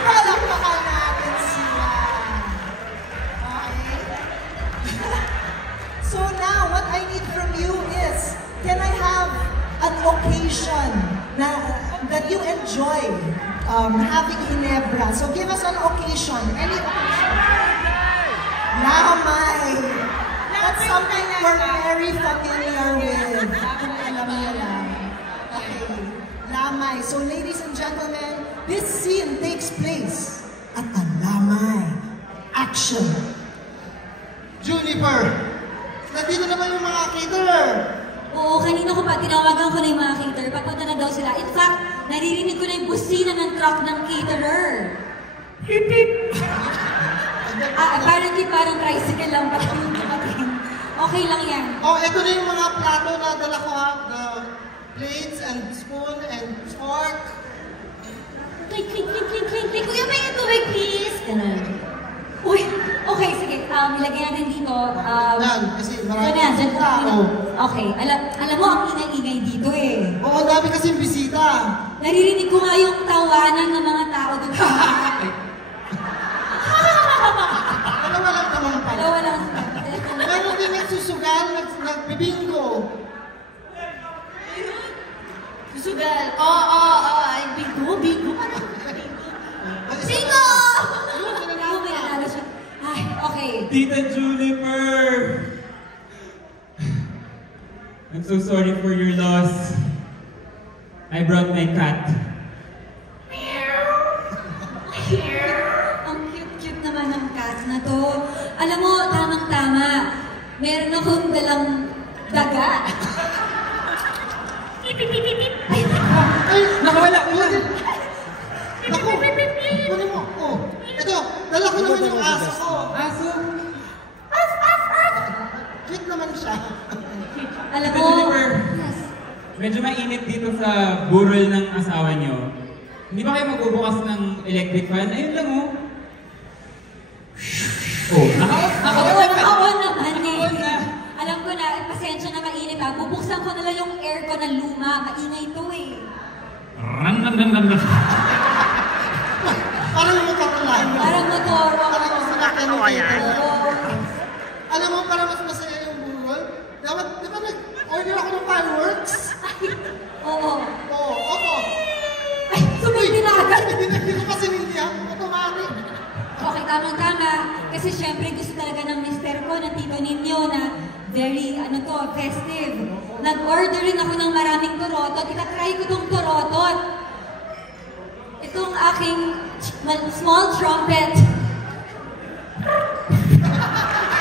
Palakpakan natin sila. Okay? So now, what I need from you is, can I have an occasion that you enjoy having Ginebra? So give us an occasion, any occasion. Lamay. That's something we're very familiar with. Kung alam niyo lang. Okay. Lamay. So ladies and gentlemen, this scene takes place at a Lamay. Action. Juniper, nandito naman yung mga caterer. Oo, kanina ko pa, tinawagan ko na yung mga caterer. Papunta na daw sila. In fact, naririnig ko na yung busina ng truck ng caterer. Hip hip! Apparently, parang tricycle lang pala yung dumating. Okay lang yan. Oh, ito na yung mga plato na dala ko ha. The plates and spoon and fork. Click, click, click, click, click, click. Kuya, may tubig, please. Ganun. Uy, okay, sige. Ilagay natin dito. Yan, kasi marami dyan tao. Okay, alam mo, ang ingay-ingay dito eh. Oo, dami kasing bisita. Naririnig ko nga yung tawanan ng mga tao doon sa Dalawa lang naman pala. Dalawa lang. Meron din nagsusugal, nagbibingo. Susugal. Oo. Ay, bingo. Bingo. Bingo! May nanalo siya. Ay, okay. Tita Juniper! I'm so sorry for your loss. I brought my cat. Ang cute-cute naman ng cat na to. Alam mo, tamang-tama. Meron akong dalang daga. Ay, Nakawala! Naku! Kunin mo. Oh, ito, dala ko naman yung aso ko. Aso? Cute naman siya. Alam Tita mo, Juniper, yes. medyo mainit dito sa burol ng asawa nyo. Hindi ba kayo magbubukas ng electric fan? Ayun lang oh. Oh, Naka-on naman eh. Alam ko na, pasensya na mainit ha. Bubuksan ko na lang yung aircon ng luma. Maingay to eh. Parang mo patulan. Parang motor. Parang mas nakakano Oo. Alam mo, para mas masaya yung burol, dapat, di ba nag-order ako ng fireworks? Oo. Oo, opo. Ay, sumindi na agad. Hindi ko kasi hindi ha, automatic. Okay, tamang-tama. Kasi syempre gusto talaga ng mister ko, ng tito ninyo na very, festive. Nag-order rin ako ng maraming torotot. Itatry ko tong torotot. Itong aking small trumpet.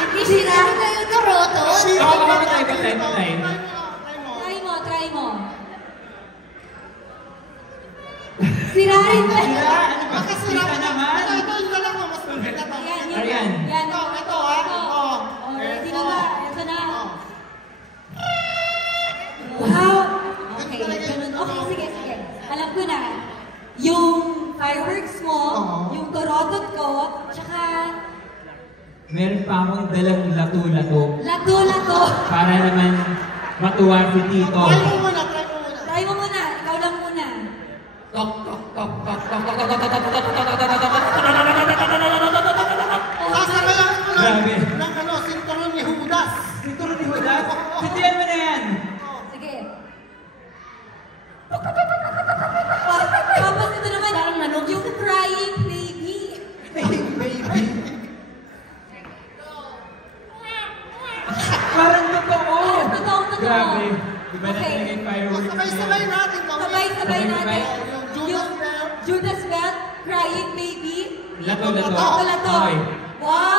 Hindi sila na yung torotot. Try mo. Sirarin ba? Makasira ka naman. Ito, yung dala ko, mas maganda to. Ayan. Ito ha. Oh, ready na ba? Ito na. Wow! Okay, ganun. Okay, sige. Alam ko na. Yung fireworks mo, yung torotot ko, tsaka... Meron pa akong dalang lato-lato. Lato-lato! Para naman matuwa si Tito. Try mo muna. Try mo muna. Ikaw lang muna. Tok, tok, tok, tok, tok, tok, tok, tok, tok, tok, Sasabayan ko lang Grabe. ng sinturon ni Judas. Sinturon ni Judas? Sintihan mo na yan. Sige. Tapos ito naman, yung crying baby. Baby. Parang totoo. Totoo. Grabe. Iba na talaga yung fireworks. Sabay-sabay natin. Sabay natin. Yung Judas Belt, crying baby. Lato-lato. Lato-lato. Okay. Wow!